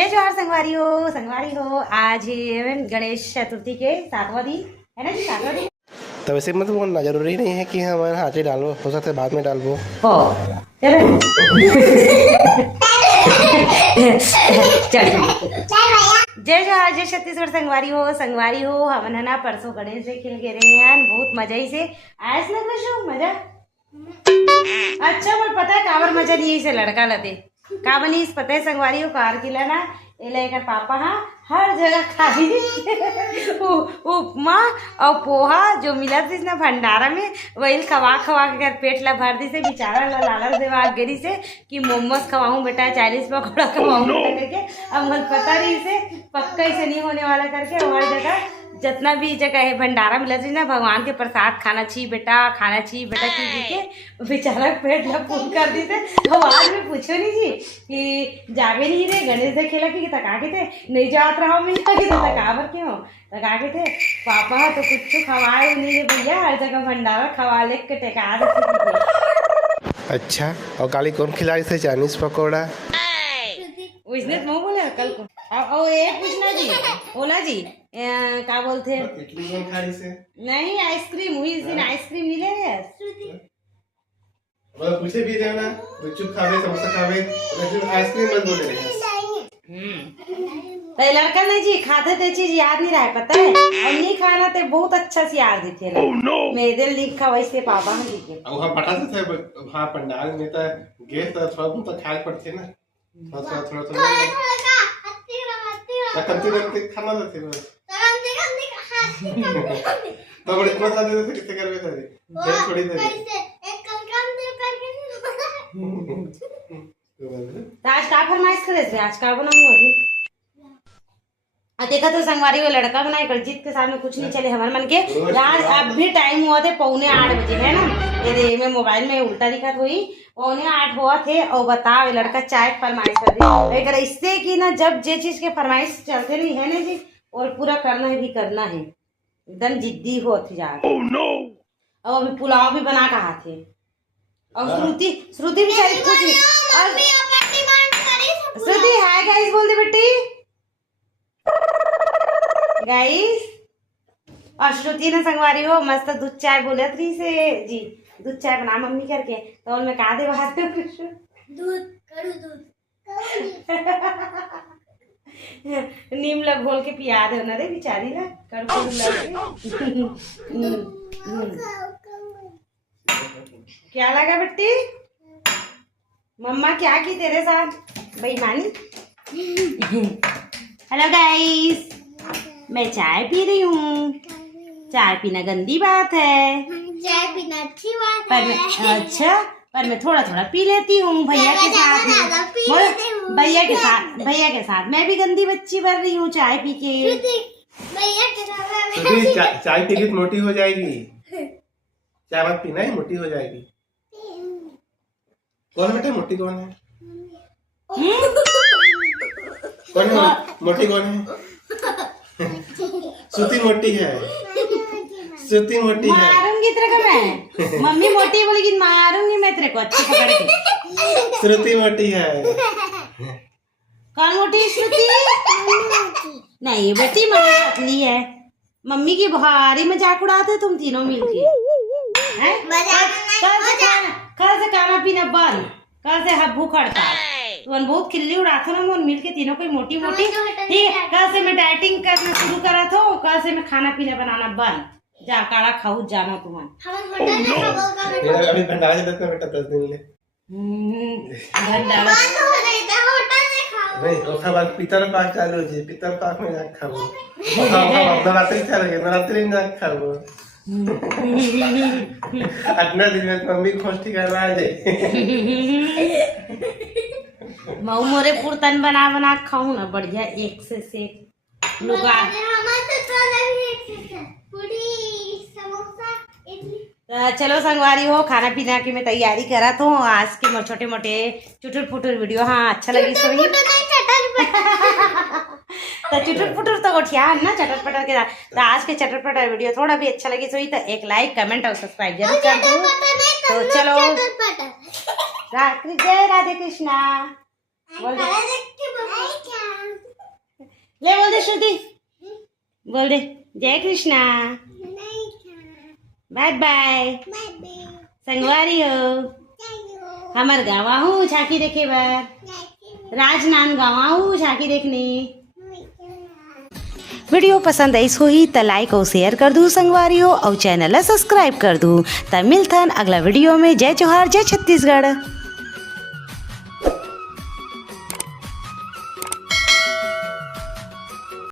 जय जोहार संगवारी हो। आज है गणेश चतुर्थी के 7वां दिन है ना जी, 7वां दिन। तो वैसे मतलब बोलना जरूरी नहीं है कि हमारे हाथ ही डालो, हो सकता है बाद में डालबो। हो चलो जय जोहार जय छत्तीसगढ़ संगवारी हो। हमन है ना परसों गणेश जी खेल के रहे हैं, बहुत मजा ही से आयस लग रहा मजा। अच्छा बोल पता है काबर मजा नहीं से लड़का लते का बनी पता है संगवारी हो कार किला ना लेकर पापा हाँ हर जगह खाली उपमा और पोहा जो मिला थी ना भंडारा में वही खवा खवा कर पेट ला भर दी से बेचारा ला लालच देवा गिरी से कि मोमोज खवाऊं बेटा, चाइनीज पकौड़ा खवाऊं बेटा करके। अब मुझे पता नहीं से पक्का इसे नहीं होने वाला करके हर जगह जितना भी जगह है भंडारा मिला थी ना भगवान के प्रसाद खाना चाहिए बेटा की के बेचारा पेट ला फूल कर दी थे। तो आज में पूछो नहीं जी कि जावे नहीं रे गणेश जी खेला कि तका के थे नहीं जात रहा मैं कि तकावर क्यों तका के थे पापा तो कुछ खवाए नहीं रे भैया, हर जगह भंडारा खवा ले के टेका देते। अच्छा और काली कौन खिलाई थे चाइनीज पकौड़ा? उसने तो बोले कल को और ये पूछना जी बोला जी क्या बोलते इडली कौन खाई से? नहीं आइसक्रीम हुई इस दिन आइसक्रीम मिले रे और पूछे भी रहे ना गुपचुप खावे समोसा खावे लेकिन आइसक्रीम बंद बोले रहे। तो लड़का नहीं जी खाते थे चीज याद नहीं रहा पता है और नहीं खाना तो बहुत अच्छा से याद देते ना मेरे लिखा वैसे पापा हम लिखे वहाँ पटाते थे वहाँ पंडाल में तो गैस तो थोड़ा बहुत तो खाए पड़ते ना थोड़ा कमती खाना देते बस तो बड़े इतना सा देते थे कितने करवे थे गैस थोड़ी दे आज का फरमाइश करे थे आज का बनाऊं अभी देखा तो संगवारी वो लड़का बनाए गलजीत के सामने कुछ नहीं चले हमारे मन के आज अब भी टाइम हुआ थे 7:45 बजे है ना ये मैं मोबाइल में उल्टा दिखा हुई 7:45 हुआ थे और बताओ ये लड़का चाय फरमाइश कर दी अगर इससे कि ना जब जे चीज के फरमाइश चलते नहीं है ना जी और पूरा करना है भी करना है एकदम जिद्दी हो थी जा और अभी पुलाव भी बना कहा थे और श्रुति भी शायद कुछ श्रुति हाय गाइस बोल दे बेटी गाइस और श्रुति ने संगवारी हो मस्त दूध चाय बोले थी से जी दूध चाय बना मम्मी करके तो उनमें कहा दे बात दूध कड़ू दूध नीम लग घोल के पिया दे ना रे बेचारी ना कड़ू क्या लगा बेटी मम्मा क्या की तेरे साथ बेईमानी। हेलो गाइस मैं चाय पी रही हूँ, चाय पीना गंदी बात है, चाय पीना अच्छी बात पर है। अच्छा पर मैं थोड़ा थोड़ा पी लेती हूँ भैया के साथ भैया के साथ मैं भी गंदी बच्ची बन रही हूँ चाय पी के। भैया के साथ चाय पी के मोटी हो जाएगी, चाय मत पीना है मोटी हो जाएगी। कौन बेटे मोटी कौन है? कौन है मोटी कौन है? श्रुति मोटी है, श्रुति मोटी है। मारूंगी तेरे को मैं मम्मी मोटी बोलेगी मारूंगी मैं तेरे को अच्छी पकड़ के। श्रुति मोटी है। कौन मोटी श्रुति? नहीं बेटी मम्मी पतली है, मम्मी की भारी मजाक उड़ाते तुम तीनों मिलके। कल से खाना पीना बंद, कल से भूख हड़ताल तुम बहुत खिल्ली उड़ाते ना मोन मिलके तीनों कोई मोटी मोटी। ठीक है कल से मैं डाइटिंग करना शुरू करा था, कल से मैं खाना पीना बनाना बंद जा काढ़ा खाऊ जाना तुम्हारा अभी भंडारा से देते बेटा 10 दिन ले भंडारा नहीं ओखा बाद पितर पाक चालू जी पितर पाक में जा खाओ नवरात्रि चल गए नवरात्रि में जा खाओ अगला दिन में मम्मी खोस्टी करवा दे मऊ मोरे पुरतन बना बना खाऊं ना बढ़िया एक से एक लुगा। चलो संगवारी हो खाना पीना की मैं तैयारी करा तो आज के छोटे मोटे चुटुर फुटुर वीडियो हाँ अच्छा लगी सो तो चुटुर फुटुर तो गोठिया ना चटर पटर के तो आज के चटर पटर वीडियो थोड़ा भी अच्छा लगी सोई तो एक लाइक कमेंट और सब्सक्राइब जरूर कर दो। तो चलो जय राधे कृष्णा बोल श्रुति बोल दे जय कृष्णा नहीं था बाय बाय बाय बाय संगवारी हो हमार गावा हूँ झांकी देखे बार राजनान गावा हूँ झांकी देखने वीडियो पसंद आई होही तो लाइक और शेयर कर दूँ संगवारी हो और चैनल सब्सक्राइब कर दूँ तब मिलथन अगला वीडियो में। जय जोहार जय छत्तीसगढ़।